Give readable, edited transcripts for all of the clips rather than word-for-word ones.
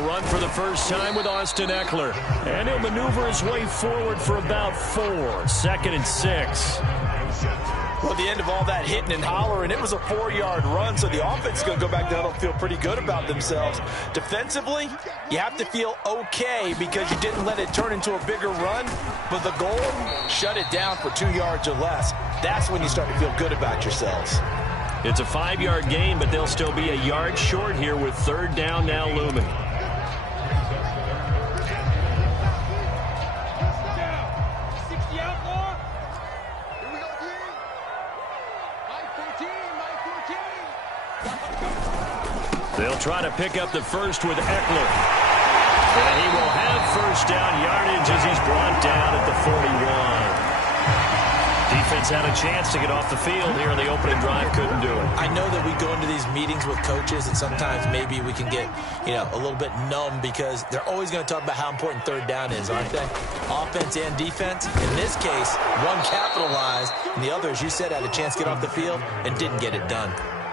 He'll run for the first time with Austin Ekeler. And he'll maneuver his way forward for about 4. 2nd and 6. Well, at the end of all that hitting and hollering, it was a 4-yard run, so the offense is going to go back down and feel pretty good about themselves. Defensively, you have to feel okay because you didn't let it turn into a bigger run, but the goal, shut it down for 2 yards or less. That's when you start to feel good about yourselves. It's a 5-yard gain, but they'll still be a yard short here with 3rd down now looming. They'll try to pick up the first with Ekeler. And he will have first down yardage as he's brought down at the 41. Defense had a chance to get off the field here in the opening drive, couldn't do it. I know that we go into these meetings with coaches and sometimes maybe we can get, a little bit numb because they're always going to talk about how important 3rd down is, aren't they? Offense and defense. In this case, one capitalized and the other, as you said, had a chance to get off the field and didn't get it done.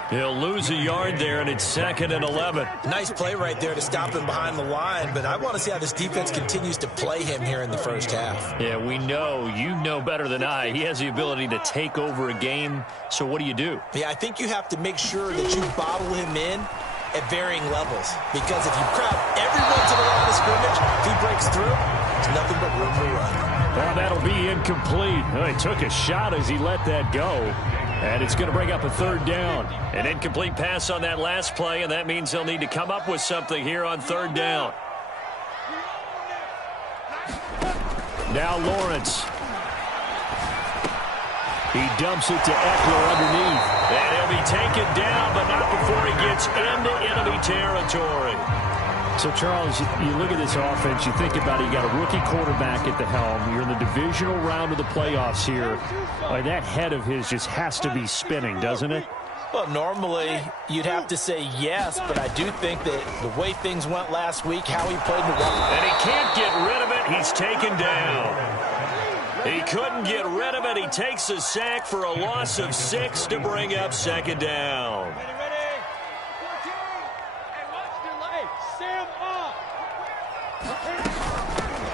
He'll lose a yard there, and it's 2nd and 11. Nice play right there to stop him behind the line, but I want to see how this defense continues to play him here in the first half. Yeah, we know. You know better than I. He has the ability to take over a game, so what do? Yeah, I think you have to make sure that you bottle him in at varying levels, because if you crowd everyone to the line of scrimmage, if he breaks through, there's nothing but room to run. Well, that'll be incomplete. Well, he took a shot as he let that go. And it's going to bring up a 3rd down. An incomplete pass on that last play, and that means they'll need to come up with something here on 3rd down. Now Lawrence. He dumps it to Ekeler underneath. And he'll be taken down, but not before he gets into enemy territory. So, Charles, you look at this offense, you think about it, you got a rookie quarterback at the helm. You're in the divisional round of the playoffs here. That head of his just has to be spinning, doesn't it? Well, normally you'd have to say yes, but I do think that the way things went last week, how he played in the run. And he can't get rid of it. He's taken down. He couldn't get rid of it. He takes a sack for a loss of 6 to bring up 2nd down.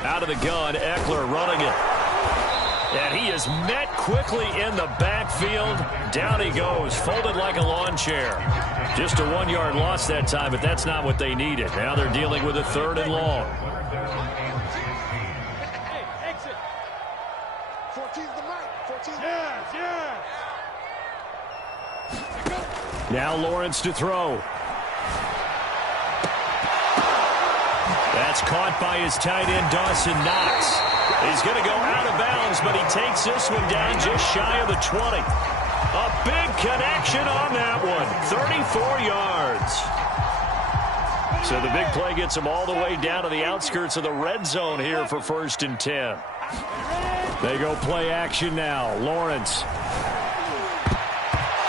Out of the gun, Ekeler running it. And he is met quickly in the backfield. Down he goes, folded like a lawn chair. Just a 1-yard loss that time, but that's not what they needed. Now they're dealing with a 3rd and long. Hey, exit. 14's the mark. 14. Yes. Now Lawrence to throw. That's caught by his tight end, Dawson Knox. He's going to go out of bounds, but he takes this one down just shy of the 20. A big connection on that one. 34 yards. So the big play gets him all the way down to the outskirts of the red zone here for 1st and 10. They go play action now. Lawrence.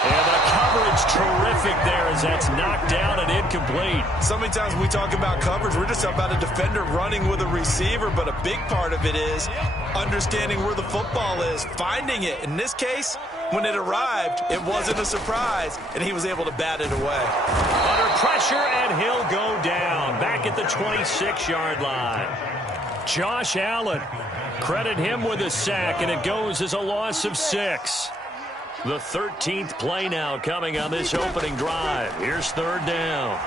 And the coverage terrific there as that's knocked down and incomplete. So many times when we talk about coverage, we're just talking about a defender running with a receiver, but a big part of it is understanding where the football is, finding it. In this case, when it arrived, it wasn't a surprise, and he was able to bat it away. Under pressure, and he'll go down. Back at the 26-yard line. Josh Allen, credit him with a sack, and it goes as a loss of 6. The 13th play now coming on this opening drive. Here's 3rd down.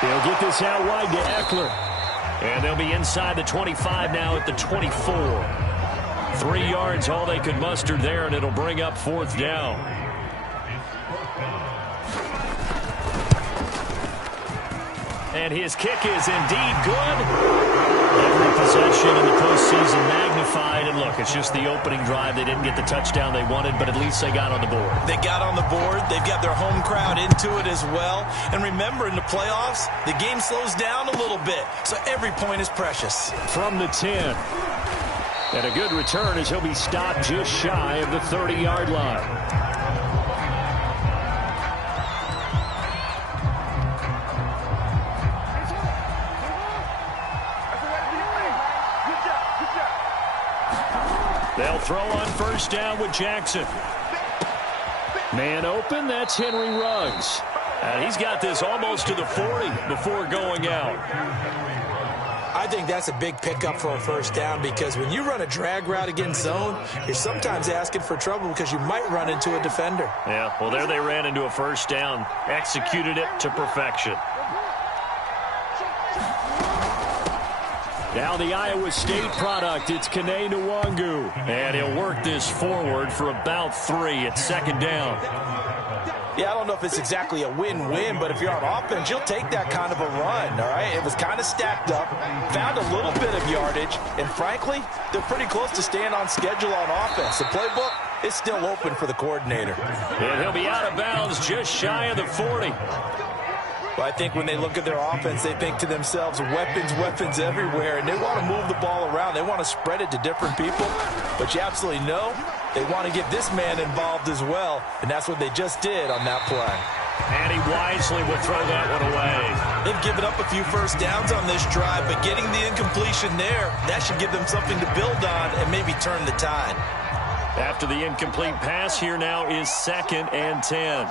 They'll get this out wide to Ekeler. And they'll be inside the 25 now at the 24. 3 yards, all they could muster there, and it'll bring up 4th down. And his kick is indeed good. Every possession in the postseason magnified. And look, it's just the opening drive. They didn't get the touchdown they wanted, but at least they got on the board. They got on the board. They've got their home crowd into it as well. And remember, in the playoffs, the game slows down a little bit. So every point is precious. From the 10. And a good return as he'll be stopped just shy of the 30-yard line. They'll throw on 1st down with Jackson. Man open, that's Henry Ruggs. And he's got this almost to the 40 before going out. I think that's a big pickup for a first down because when you run a drag route against zone, you're sometimes asking for trouble because you might run into a defender. Yeah, well, there they ran into a first down, executed it to perfection. Now the Iowa State product, it's Kene Nwangu. And he'll work this forward for about 3 at second down. Yeah, I don't know if it's exactly a win-win, but if you're on offense, you'll take that kind of a run, all right? It was kind of stacked up, found a little bit of yardage, and frankly, they're pretty close to staying on schedule on offense. The playbook is still open for the coordinator. And he'll be out of bounds just shy of the 40. But I think when they look at their offense, they think to themselves, weapons, weapons everywhere, and they want to move the ball around. They want to spread it to different people, but you absolutely know they want to get this man involved as well, and that's what they just did on that play. And he wisely will throw that one away. They've given up a few first downs on this drive, but getting the incompletion there, that should give them something to build on and maybe turn the tide. After the incomplete pass, here now is 2nd and 10.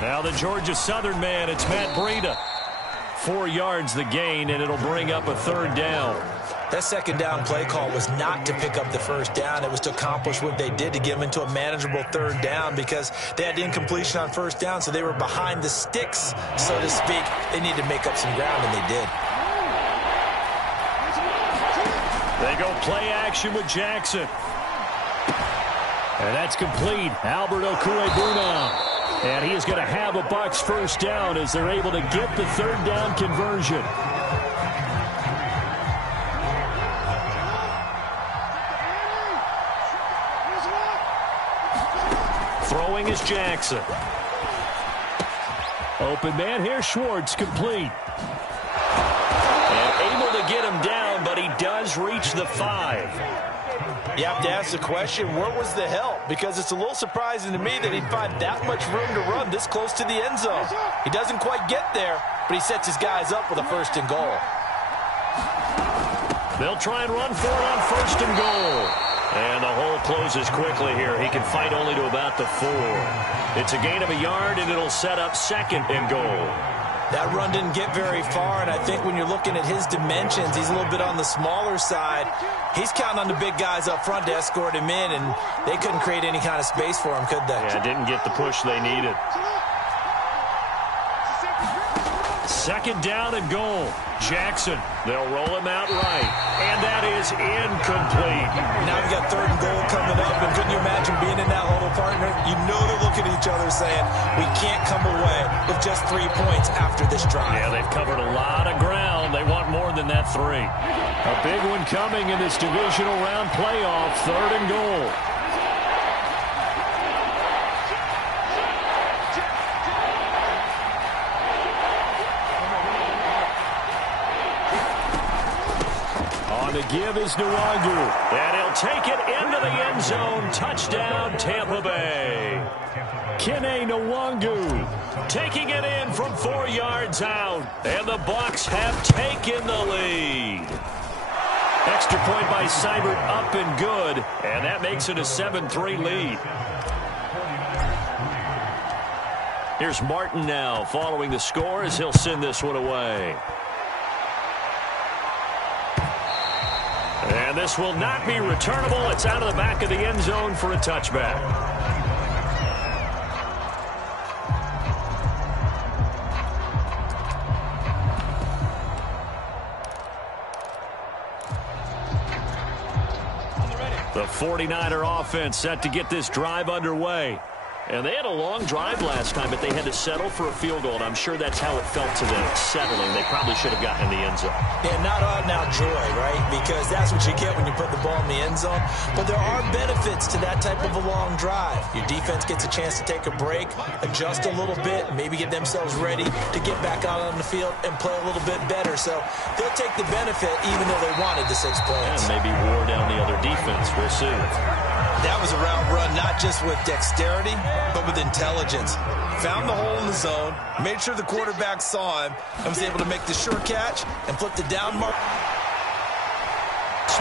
Now the Georgia Southern man, it's Matt Breida. 4 yards the gain, and it'll bring up a 3rd down. That second down play call was not to pick up the first down. It was to accomplish what they did to get them into a manageable 3rd down because they had the incompletion on first down, so they were behind the sticks, so to speak. They needed to make up some ground, and they did. They go play action with Jackson. And that's complete. Albert Okwuegbunam. And he is going to have a Bucs first down as they're able to get the 3rd down conversion. Throwing is Jackson. Open man here, Schwartz, complete. And able to get him down, but he does reach the 5. You have to ask the question, where was the help? Because it's a little surprising to me that he'd find that much room to run this close to the end zone. He doesn't quite get there, but he sets his guys up with a 1st and goal. They'll try and run for it on 1st and goal. And the hole closes quickly here. He can fight only to about the 4. It's a gain of a yard, and it'll set up 2nd and goal. That run didn't get very far, and I think when you're looking at his dimensions, he's a little bit on the smaller side. He's counting on the big guys up front to escort him in, and they couldn't create any kind of space for him, could they? Yeah, didn't get the push they needed. 2nd down and goal. Jackson, they'll roll him out right. And that is incomplete. Now we got 3rd and goal coming up, and couldn't you imagine being in that huddle, partner? You know they're looking at each other saying, we can't come away with just 3 points after this drive. Yeah, they've covered a lot of ground. They want more than that 3. A big one coming in this divisional round playoff, 3rd and goal. The give is Nwangu, and he'll take it into the end zone. Touchdown, Tampa Bay. Kene Nwangu taking it in from 4 yards out, and the Bucs have taken the lead. Extra point by Seibert up and good, and that makes it a 7-3 lead. Here's Martin now following the score as he'll send this one away. And this will not be returnable. It's out of the back of the end zone for a touchback. The 49er offense set to get this drive underway. And they had a long drive last time, but they had to settle for a field goal, and I'm sure that's how it felt to them, settling. They probably should have gotten in the end zone. Yeah, not out now joy, right? Because that's what you get when you put the ball in the end zone. But there are benefits to that type of a long drive. Your defense gets a chance to take a break, adjust a little bit, maybe get themselves ready to get back out on the field and play a little bit better. So they'll take the benefit even though they wanted the 6 points. And maybe wore down the other defense. We'll see. That was a route run not just with dexterity, but with intelligence. Found the hole in the zone, made sure the quarterback saw him, and was able to make the sure catch and flip the down mark.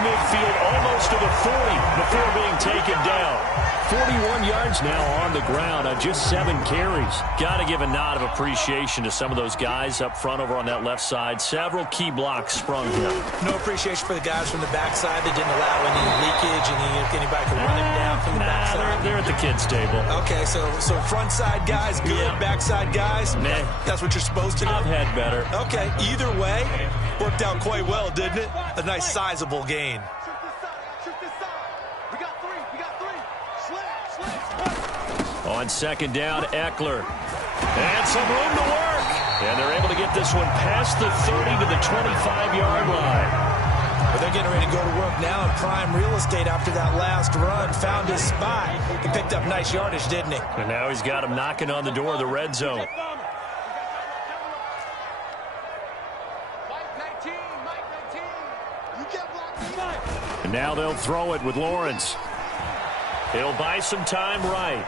Midfield almost to the 40 before being taken down. 41 yards now on the ground on just 7 carries. Got to give a nod of appreciation to some of those guys up front over on that left side. Several key blocks sprung here. No appreciation for the guys from the backside that didn't allow any leakage and anybody could run him down from the backside. They're at the kids' table. Okay, so front side guys, good. Yeah. Backside guys, meh. That's what you're supposed to do? I've had better. Okay, either way, worked out quite well, didn't it? A nice sizable gain. On second down, Eckler. And some room to work. And they're able to get this one past the 30 to the 25-yard line. Well, they're getting ready to go to work now in prime real estate after that last run. Found his spot. He picked up nice yardage, didn't he? And now he's got him knocking on the door of the red zone. And now they'll throw it with Lawrence. He'll buy some time right.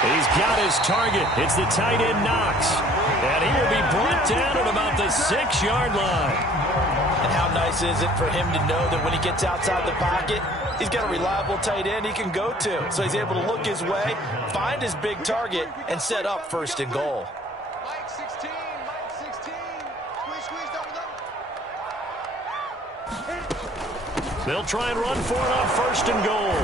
He's got his target. It's the tight end Knox. And he will be brought down at about the 6-yard line. And how nice is it for him to know that when he gets outside the pocket, he's got a reliable tight end he can go to. So he's able to look his way, find his big target, and set up first and goal. Mike 16. Squeeze, double. They'll try and run for it on first and goal.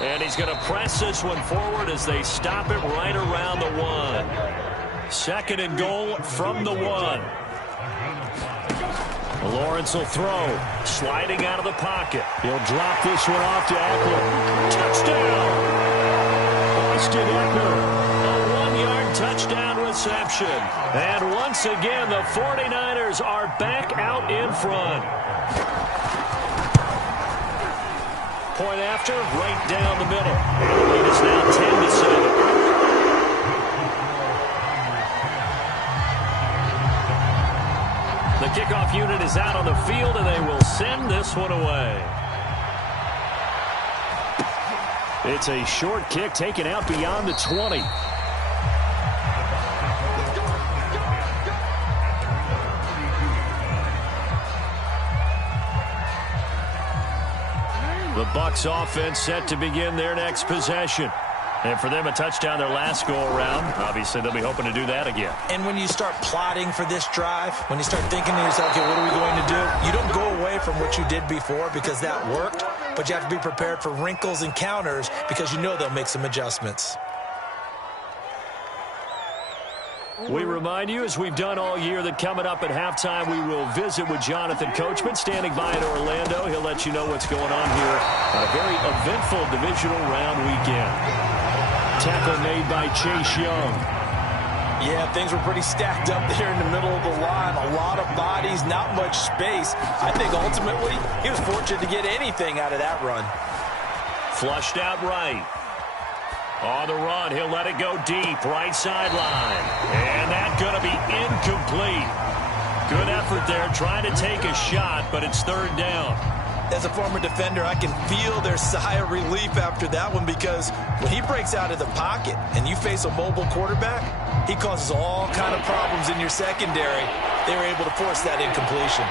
And he's going to press this one forward as they stop it right around the 1. Second and goal from the 1. Lawrence will throw. Sliding out of the pocket. He'll drop this one off to Eckler. Touchdown! Austin Eckler. A 1-yard touchdown reception. And once again, the 49ers are back out in front. Point after, right down the middle. The lead is now 10-7. The kickoff unit is out on the field, and they will send this one away. It's a short kick taken out beyond the 20. The Bucs offense set to begin their next possession. And for them, a touchdown their last go-around. Obviously, they'll be hoping to do that again. And when you start plotting for this drive, when you start thinking to yourself, okay, what are we going to do? You don't go away from what you did before because that worked, but you have to be prepared for wrinkles and counters because you know they'll make some adjustments. We remind you, as we've done all year, that coming up at halftime, we will visit with Jonathan Coachman, standing by in Orlando. He'll let you know what's going on here on a very eventful divisional round weekend. Tackle made by Chase Young. Yeah, things were pretty stacked up there in the middle of the line. A lot of bodies, not much space. I think ultimately he was fortunate to get anything out of that run. Flushed out right. On the run, he'll let it go deep, right sideline. And that's going to be incomplete. Good effort there, trying to take a shot, but it's third down. As a former defender, I can feel their sigh of relief after that one because when he breaks out of the pocket and you face a mobile quarterback, he causes all kind of problems in your secondary. They were able to force that incompletion.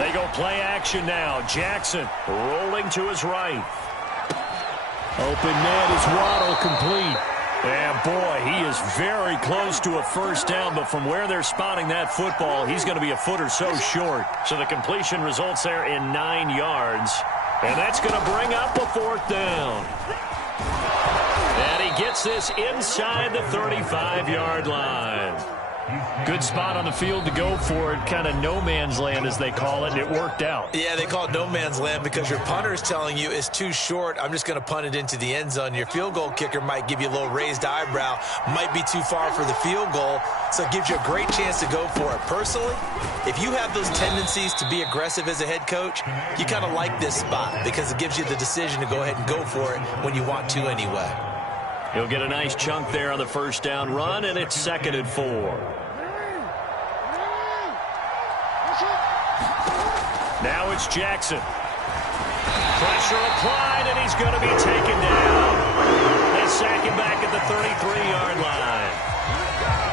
They go play action now. Jackson rolling to his right. Open net is Waddle complete. And boy, he is very close to a first down, but from where they're spotting that football, he's going to be a foot or so short. So the completion results there in 9 yards. And that's going to bring up a fourth down. And he gets this inside the 35-yard line. Good spot on the field to go for it, kind of no man's land as they call it, and it worked out. Yeah, they call it no man's land because your punter is telling you it's too short. I'm just going to punt it into the end zone. Your field goal kicker might give you a little raised eyebrow, might be too far for the field goal, so it gives you a great chance to go for it. Personally, if you have those tendencies to be aggressive as a head coach, you kind of like this spot because it gives you the decision to go ahead and go for it when you want to anyway. He'll get a nice chunk there on the first down run, and it's 2nd and 4. Now it's Jackson. Pressure applied, and he's going to be taken down. They sack him back at the 33-yard line.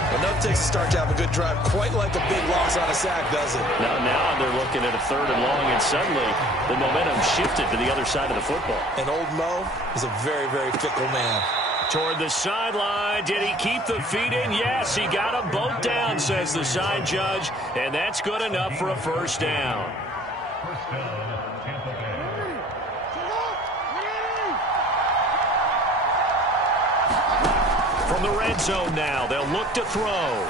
Well, no takes to start to have a good drive. Quite like a big loss on a sack, does it? Now they're looking at a 3rd and long, and suddenly the momentum shifted to the other side of the football. And old Mo is a very, very fickle man. Toward the sideline. Did he keep the feet in? Yes, he got them both down, says the side judge, and that's good enough for a first down. From the red zone now, they'll look to throw.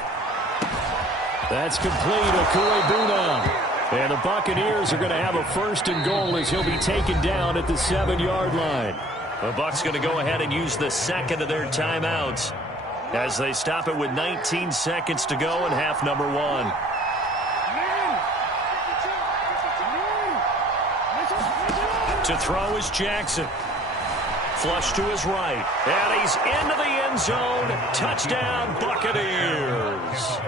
That's complete, Okuebuna. And the Buccaneers are going to have a 1st and goal as he'll be taken down at the 7-yard line. The Bucs going to go ahead and use the 2nd of their timeouts as they stop it with 19 seconds to go in half number 1. To throw is Jackson. Flush to his right. And he's into the end zone. Touchdown, Buccaneers.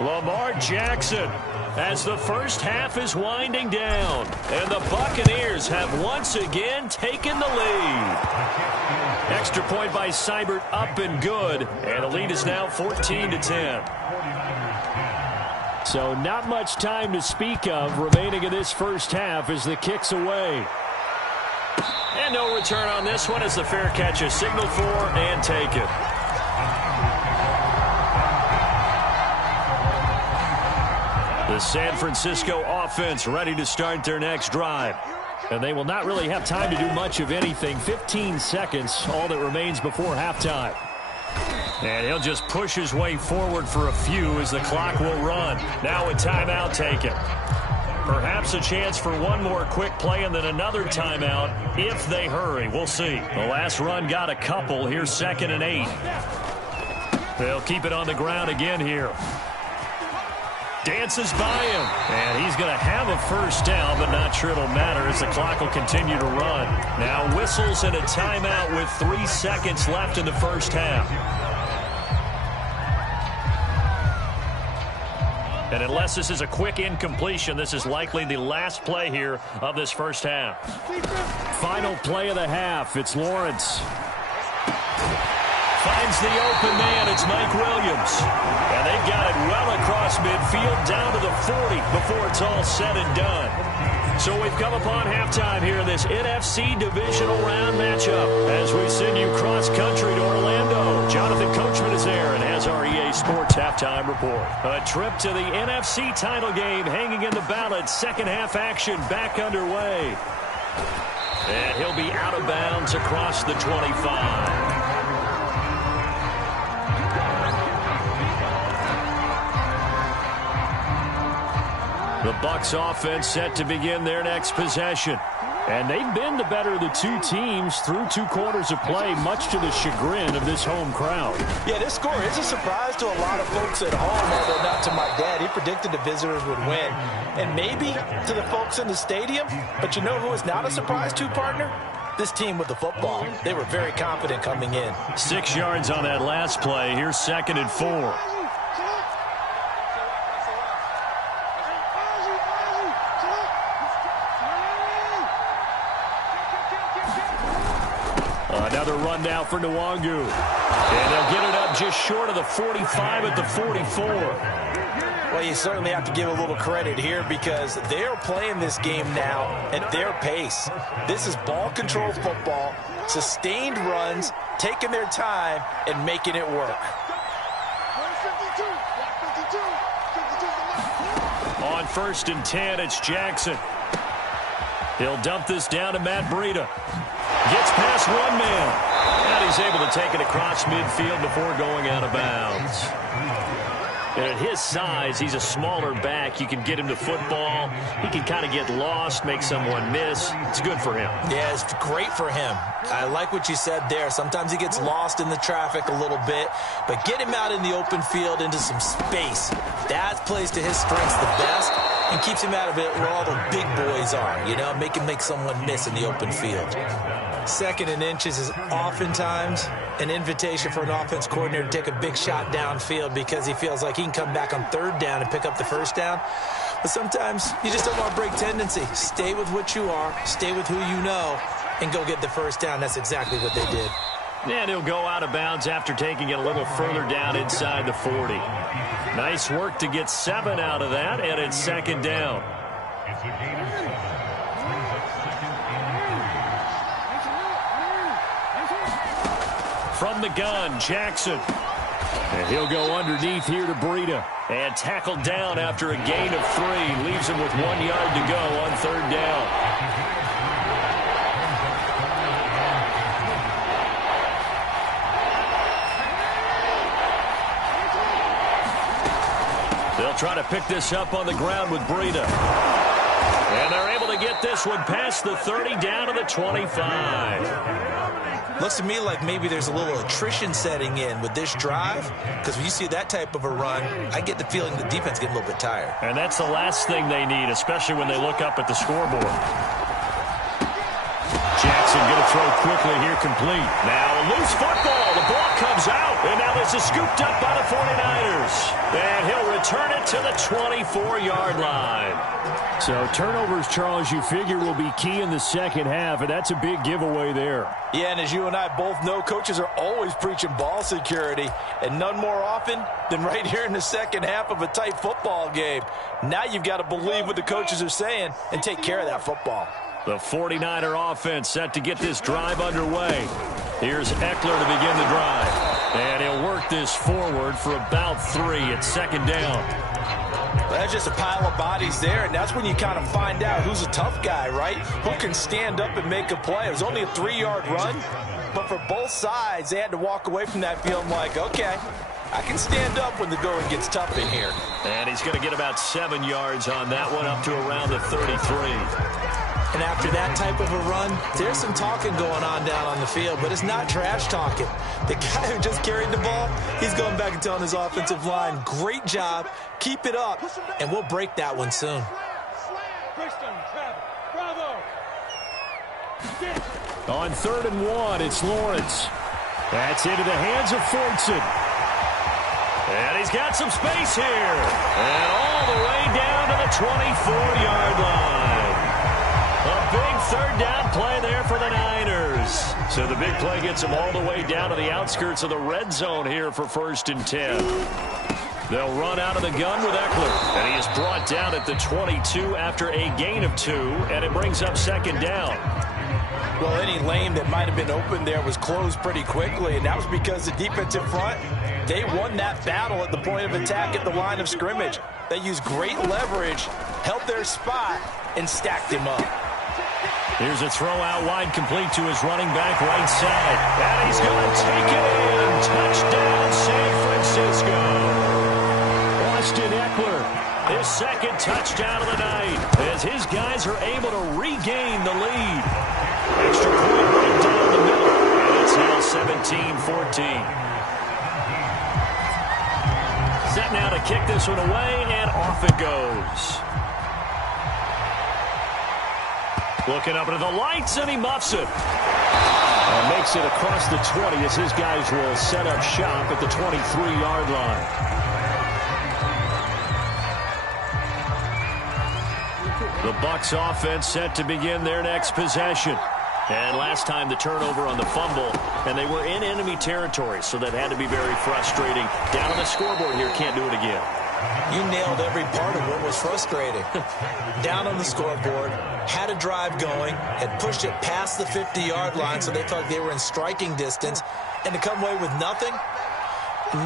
Lamar Jackson as the first half is winding down. And the Buccaneers have once again taken the lead. Extra point by Seibert up and good. And the lead is now 14-10. So not much time to speak of remaining in this first half as the kick's away. And no return on this one as the fair catch is signaled for and taken. The San Francisco offense ready to start their next drive. And they will not really have time to do much of anything. 15 seconds, all that remains before halftime. And he'll just push his way forward for a few as the clock will run. Now a timeout taken. Perhaps a chance for one more quick play and then another timeout if they hurry. We'll see. The last run got a couple. Here's 2nd and 8. They'll keep it on the ground again here. Dances by him. And he's going to have a first down, but not sure it'll matter as the clock will continue to run. Now whistles and a timeout with 3 seconds left in the first half. And unless this is a quick incompletion, this is likely the last play here of this first half. Final play of the half. It's Lawrence. Finds the open man. It's Mike Williams. And they've got it well across midfield down to the 40 before it's all said and done. So we've come upon halftime here in this NFC Divisional Round matchup as we send you cross-country to Orlando. Jonathan Coachman is there and has our EA Sports Halftime Report. A trip to the NFC title game hanging in the balance. Second half action back underway. And he'll be out of bounds across the 25. The Bucs offense set to begin their next possession. And they've been the better of the two teams through 2 quarters of play, much to the chagrin of this home crowd. Yeah, this score is a surprise to a lot of folks at home, although not to my dad. He predicted the visitors would win. And maybe to the folks in the stadium. But you know who is not a surprise to, partner? This team with the football. They were very confident coming in. 6 yards on that last play. Here's 2nd and 4. Another run now for Nwangu. And they'll get it up just short of the 45 at the 44. Well, you certainly have to give a little credit here because they're playing this game now at their pace. This is ball control football, sustained runs, taking their time, and making it work. On 1st and 10, it's Jackson. He'll dump this down to Matt Breida. Gets past one man. And he's able to take it across midfield before going out of bounds. And at his size, he's a smaller back. You can get him to football. He can kind of get lost, make someone miss. It's good for him. Yeah, it's great for him. I like what you said there. Sometimes he gets lost in the traffic a little bit. But get him out in the open field into some space. That plays to his strengths the best and keeps him out of it where all the big boys are. You know, make him make someone miss in the open field. 2nd and inches is oftentimes an invitation for an offense coordinator to take a big shot downfield because he feels like he can come back on 3rd down and pick up the first down. But sometimes you just don't want to break tendency. Stay with what you are, stay with who you know, and go get the first down. That's exactly what they did. And he'll go out of bounds after taking it a little further down inside the 40. Nice work to get 7 out of that, and it's second down. From the gun, Jackson. And he'll go underneath here to Breida. And tackled down after a gain of 3. Leaves him with 1 yard to go on third down. They'll try to pick this up on the ground with Breida. And they're able to get this one past the 30 down to the 25. Looks to me like maybe there's a little attrition setting in with this drive, because when you see that type of a run, I get the feeling the defense getting a little bit tired. And that's the last thing they need, especially when they look up at the scoreboard. Jackson going to throw quickly here, complete. Now a loose football. The ball comes out, and now this is scooped up by the 49ers. And he'll return it to the 24-yard line. So turnovers, Charles, you figure will be key in the second half, and that's a big giveaway there. Yeah, and as you and I both know, coaches are always preaching ball security, and none more often than right here in the second half of a tight football game. Now you've got to believe what the coaches are saying and take care of that football. The 49er offense set to get this drive underway. Here's Eckler to begin the drive. And he'll work this forward for about 3 at second down. That's just a pile of bodies there, and that's when you kind of find out who's a tough guy, right? Who can stand up and make a play. It was only a 3-yard run, but for both sides, they had to walk away from that feeling like, okay, I can stand up when the going gets tough in here. And he's going to get about 7 yards on that one, up to around the 33. And after that type of a run, there's some talking going on down on the field, but it's not trash talking. The guy who just carried the ball, he's going back and telling his offensive line, great job, keep it up, and we'll break that one soon. On 3rd and 1, it's Lawrence. That's into the hands of Fortson. And he's got some space here. And all the way down to the 24-yard line. A big third down play there for the Niners. So the big play gets them all the way down to the outskirts of the red zone here for 1st and 10. They'll run out of the gun with Eckler. And he is brought down at the 22 after a gain of 2. And it brings up second down. Well, any lane that might have been open there was closed pretty quickly, and that was because the defensive front, they won that battle at the point of attack at the line of scrimmage. They used great leverage, held their spot, and stacked him up. Here's a throw out wide, complete to his running back right side. And he's going to take it in. Touchdown, San Francisco. Austin Eckler, his second touchdown of the night, as his guys are able to regain the lead. Extra point right down the middle, and it's now 17-14. Set now to kick this one away, and off it goes. Looking up into the lights, and he muffs it. And makes it across the 20 as his guys will set up shop at the 23-yard line. The Bucs offense set to begin their next possession. And last time the turnover on the fumble, and they were in enemy territory, so that had to be very frustrating. Down on the scoreboard here, can't do it again. You nailed every part of what was frustrating. Down on the scoreboard, had a drive going, had pushed it past the 50-yard line, so they felt they were in striking distance, and to come away with nothing,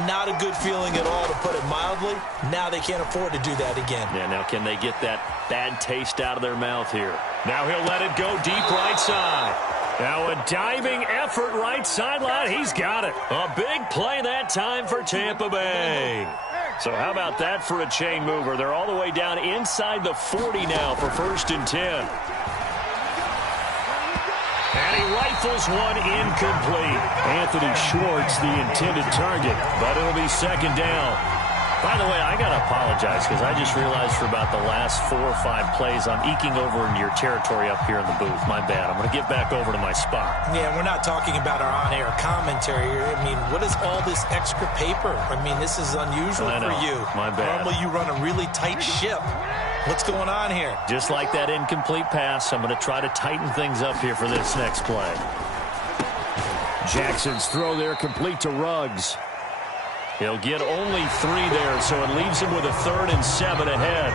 not a good feeling at all, to put it mildly. Now they can't afford to do that again. Yeah, now can they get that bad taste out of their mouth here? Now he'll let it go deep right side. Now a diving effort right sideline. He's got it. A big play that time for Tampa Bay. So how about that for a chain mover? They're all the way down inside the 40 now for 1st and 10. And he rifles one incomplete. Anthony Schwartz, the intended target, but it'll be second down. By the way, I got to apologize because I just realized for about the last 4 or 5 plays I'm eking over into your territory up here in the booth. My bad. I'm going to get back over to my spot. Yeah, we're not talking about our on-air commentary. I mean, what is all this extra paper? I mean, this is unusual for you. My bad. Normally you run a really tight ship. What's going on here? Just like that incomplete pass, I'm going to try to tighten things up here for this next play. Jackson's throw there complete to Ruggs. He'll get only 3 there, so it leaves him with a 3rd and 7 ahead.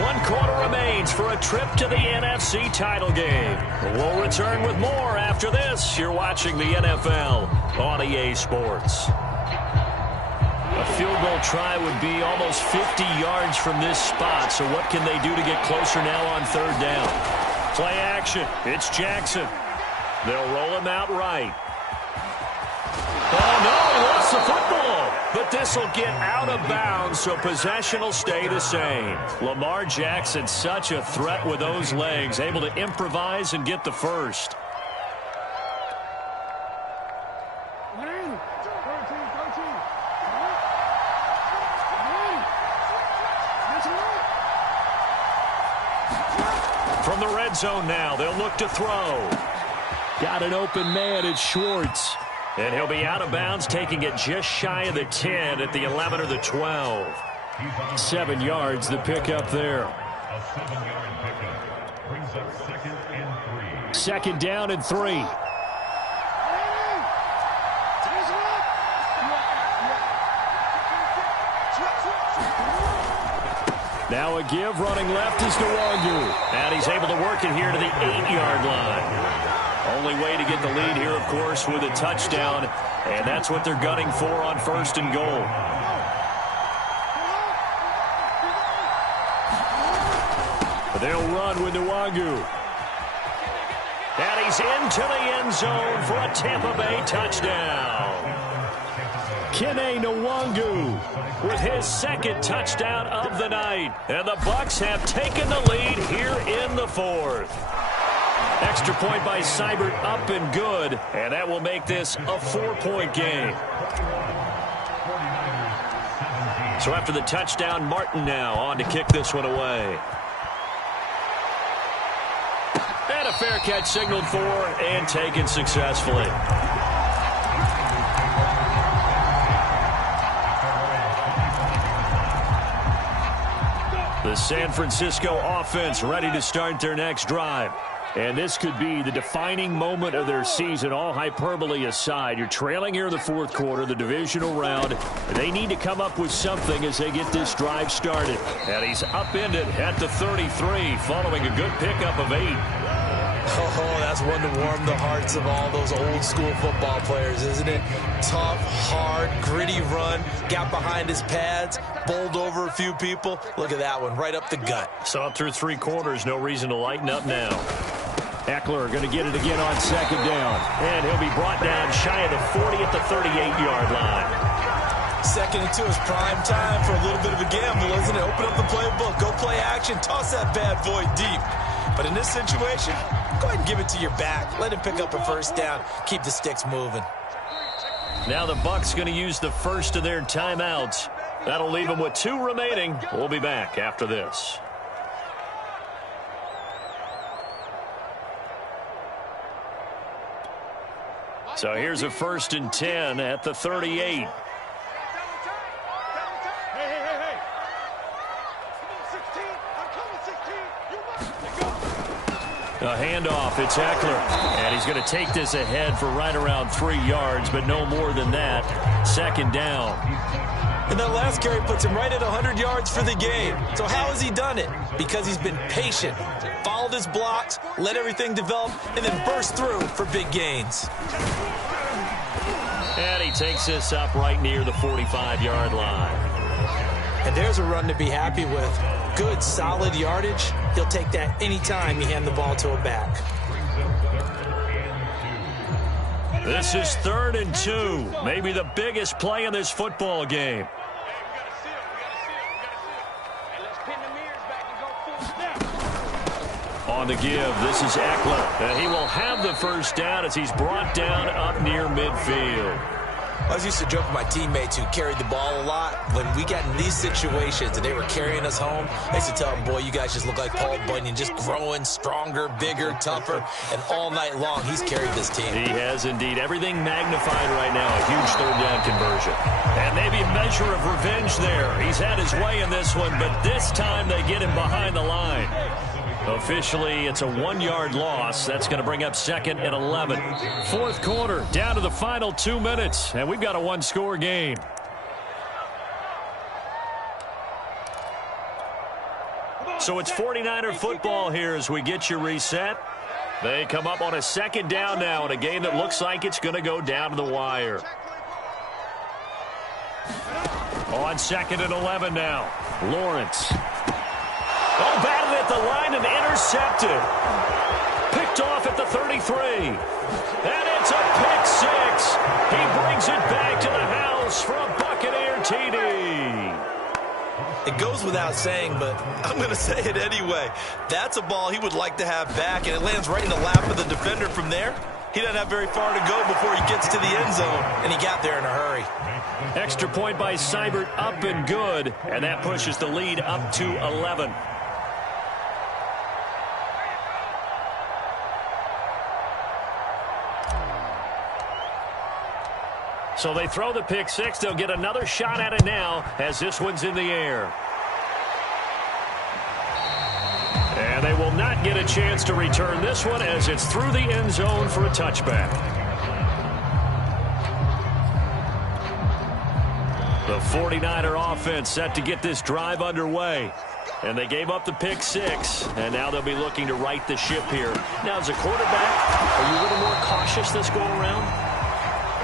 1 quarter remains for a trip to the NFC title game. We'll return with more after this. You're watching the NFL on EA Sports. A field goal try would be almost 50 yards from this spot, so what can they do to get closer now on 3rd down? Play action. It's Jackson. They'll roll him out right. Oh, no, he lost the football. But this will get out of bounds, so possession will stay the same. Lamar Jackson, such a threat with those legs, able to improvise and get the first. From the red zone now, they'll look to throw. Got an open man, it's Schwartz. And he'll be out of bounds, taking it just shy of the 10 at the 11 or the 12. 7 yards, the pickup there. A 7-yard pickup brings up 2nd and 3. 2nd down and 3. Now a give, running left is Nwangu. And he's able to work it here to the 8-yard line. Only way to get the lead here, of course, with a touchdown, and that's what they're gunning for on 1st and goal. But they'll run with Nwangu. And he's into the end zone for a Tampa Bay touchdown. Kene Nwangu with his 2nd touchdown of the night. And the Bucs have taken the lead here in the 4th. Extra point by Seibert, up and good, and that will make this a 4-point game. So after the touchdown, Martin now on to kick this one away. And a fair catch signaled for and taken successfully. The San Francisco offense ready to start their next drive. And this could be the defining moment of their season, all hyperbole aside. You're trailing here in the 4th quarter, the divisional round. They need to come up with something as they get this drive started. And he's upended at the 33, following a good pickup of 8. Oh, that's one to warm the hearts of all those old-school football players, isn't it? Tough, hard, gritty run, got behind his pads, bowled over a few people. Look at that one, right up the gut. Saw through 3 quarters, no reason to lighten up now. Eckler going to get it again on 2nd down. And he'll be brought down shy of the 40 at the 38-yard line. 2nd and 2 is prime time for a little bit of a gamble, isn't it? Open up the playbook, go play action, toss that bad boy deep. But in this situation, go ahead and give it to your back. Let him pick up a 1st down. Keep the sticks moving. Now the Bucs going to use the first of their timeouts. That'll leave them with 2 remaining. We'll be back after this. So here's a 1st and 10 at the 38. A handoff, it's Eckler. And he's going to take this ahead for right around 3 yards, but no more than that. 2nd down. And that last carry puts him right at 100 yards for the game. So how has he done it? Because he's been patient, followed his blocks, let everything develop, and then burst through for big gains. And he takes this up right near the 45-yard line. And there's a run to be happy with. Good, solid yardage. He'll take that anytime you hand the ball to a back. This is 3rd and 2. Maybe the biggest play in this football game. On the give, this is Eckler. And he will have the 1st down as he's brought down up near midfield. I was used to joke with my teammates who carried the ball a lot. When we got in these situations and they were carrying us home, I used to tell them, boy, you guys just look like Paul Bunyan, just growing stronger, bigger, tougher, and all night long he's carried this team. He has indeed. Everything magnified right now. A huge 3rd down conversion. And maybe a measure of revenge there. He's had his way in this one, but this time they get him behind the line. Officially, it's a 1-yard loss. That's going to bring up 2nd and 11. Fourth quarter, down to the final 2 minutes, and we've got a 1-score game. So it's 49er football here as we get you reset. They come up on a 2nd down now in a game that looks like it's going to go down to the wire. On 2nd and 11 now, Lawrence. Oh, batted at the line and intercepted. Picked off at the 33. And it's a pick 6. He brings it back to the house for a Buccaneer TD. It goes without saying, but I'm going to say it anyway. That's a ball he would like to have back, and it lands right in the lap of the defender from there. He doesn't have very far to go before he gets to the end zone, and he got there in a hurry. Extra point by Seibert, up and good, and that pushes the lead up to 11. So they throw the pick 6. They'll get another shot at it now as this one's in the air. And they will not get a chance to return this one as it's through the end zone for a touchback. The 49er offense set to get this drive underway. And they gave up the pick 6, and now they'll be looking to right the ship here. Now, as a quarterback, are you a little more cautious this go around?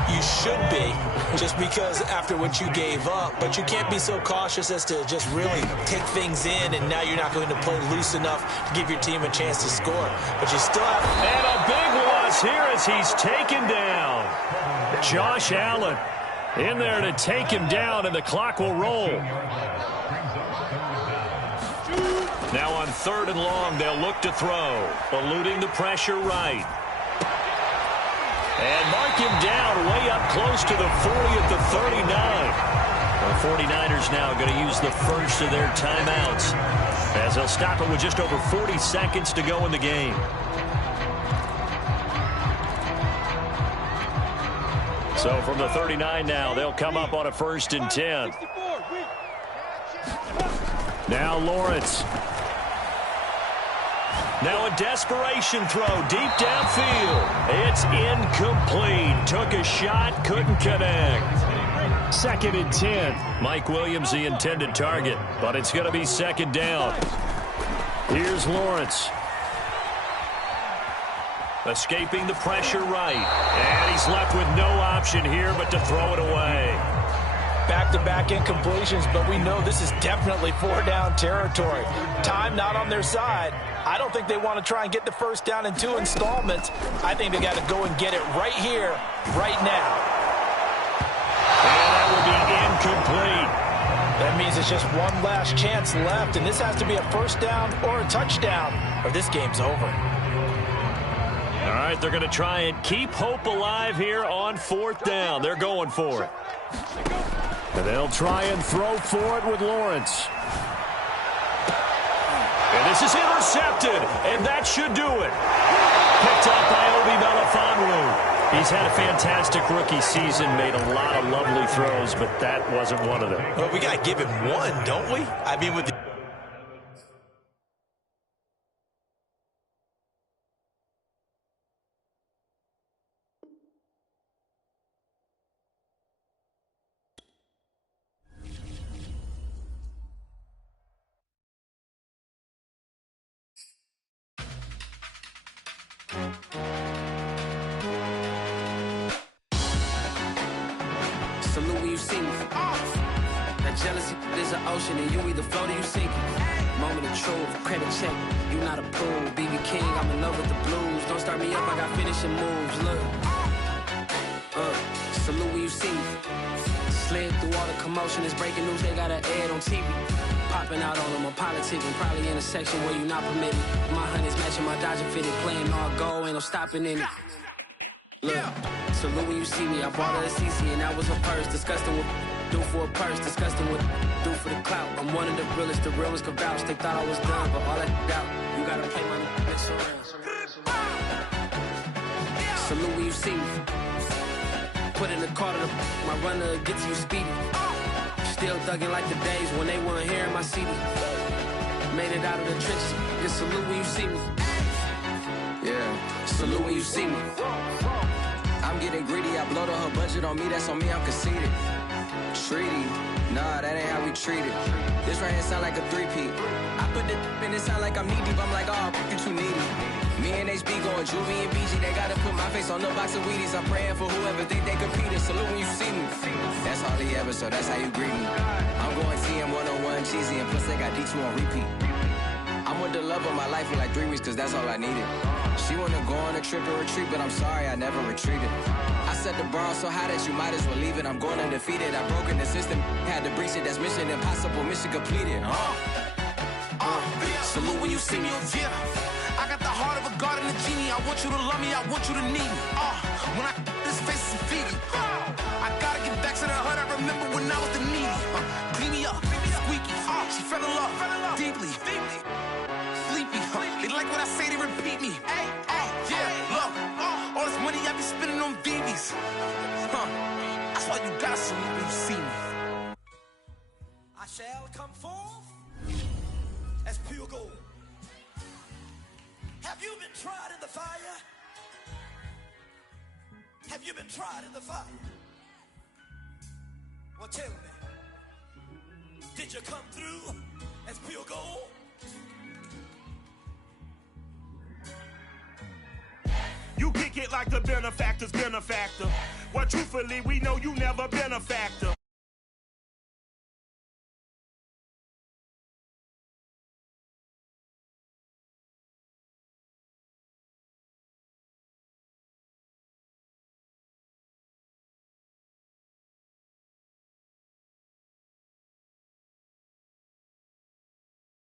You should be, just because after what you gave up. But you can't be so cautious as to just really take things in, and now you're not going to play loose enough to give your team a chance to score. But you still have... And a big loss here as he's taken down. Josh Allen in there to take him down, and the clock will roll. Now on 3rd and long, they'll look to throw, eluding the pressure right. And mark him down way up close to the 40 at the 39. The 49ers now going to use the first of their timeouts as they'll stop it with just over 40 seconds to go in the game. So from the 39 now, they'll come up on a 1st and 10. Now Lawrence. Now a desperation throw deep downfield. It's incomplete. Took a shot, couldn't connect. 2nd and 10. Mike Williams the intended target, but it's going to be 2nd down. Here's Lawrence. Escaping the pressure right. And he's left with no option here but to throw it away. Back-to-back incompletions, but we know this is definitely 4-down territory. Time not on their side. I don't think they want to try and get the first down in 2 installments. I think they got to go and get it right here, right now. And that will be incomplete. That means it's just one last chance left, and this has to be a 1st down or a touchdown, or this game's over. All right, they're going to try and keep hope alive here on 4th down. They're going for it. And they'll try and throw for it with Lawrence. And this is intercepted, and that should do it. Picked up by Obi Melifonwu. He's had a fantastic rookie season, made a lot of lovely throws, but that wasn't one of them. Well, we got to give him one, don't we? I mean, with the... Salute when you see me. That jealousy is an ocean, and you either float or you sink it. Moment of truth, credit check. You not approved. BB King, I'm in love with the blues. Don't start me up, I got finishing moves. Look. Salute when you see me. Slid through all the commotion. It's breaking news, they got an ad on TV. Popping out on them, I'm politicking. Probably in a section where you not permitted. My honey's matching my Dodger fitted. Playing all go, ain't no stopping in it. Look, salute when you see me. I bought her a CC and that was her purse. Disgusting what do for a purse. Disgusting what do for the clout. I'm one of the realest. The real ones could vouch. They thought I was done, but all that doubt. You gotta play my next around. Salute when you see me. Put in the car to my runner gets you speedy. Still thugging like the days when they weren't here in my city. Made it out of the trenches. Just salute when you see me. Yeah, salute when you see me. I'm getting greedy, I blowed up her budget on me, that's on me, I'm conceited. Treaty, nah, that ain't how we treat it. This right here sound like a three-peat. I put the in it sound like I'm knee-deep, I'm like, oh, you too needy. Me and HB going Juvie and BG, they gotta put my face on the box of Wheaties. I'm praying for whoever think they competed, salute when you see me. That's all he ever, so that's how you greet me. I'm going TM 101 cheesy, and plus they got D2 on repeat. I'm with the love of my life for like 3 weeks, cause that's all I needed. She wanna go on a trip or retreat, but I'm sorry, I never retreated. I set the bar so high that you might as well leave it. I'm going undefeated, I've broken the system. Had to breach it, that's mission impossible, mission completed. Salute when you see me, yeah. I got the heart of a god and a genie. I want you to love me, I want you to need me. When I this face is Fiji. I gotta get back to the hood, I remember when I was the needy. Clean me up, squeaky. She fell in love, deeply. Sleepy, they like what I say, they repeat me. Yeah, look, all this money I be spending on BBs. That's why you gotta salute when you see me. I shall come forth as pure gold. Have you been tried in the fire? Have you been tried in the fire? Well, tell me, did you come through as pure gold? You kick it like the benefactor's benefactor. Well, truthfully, we know you never been a factor.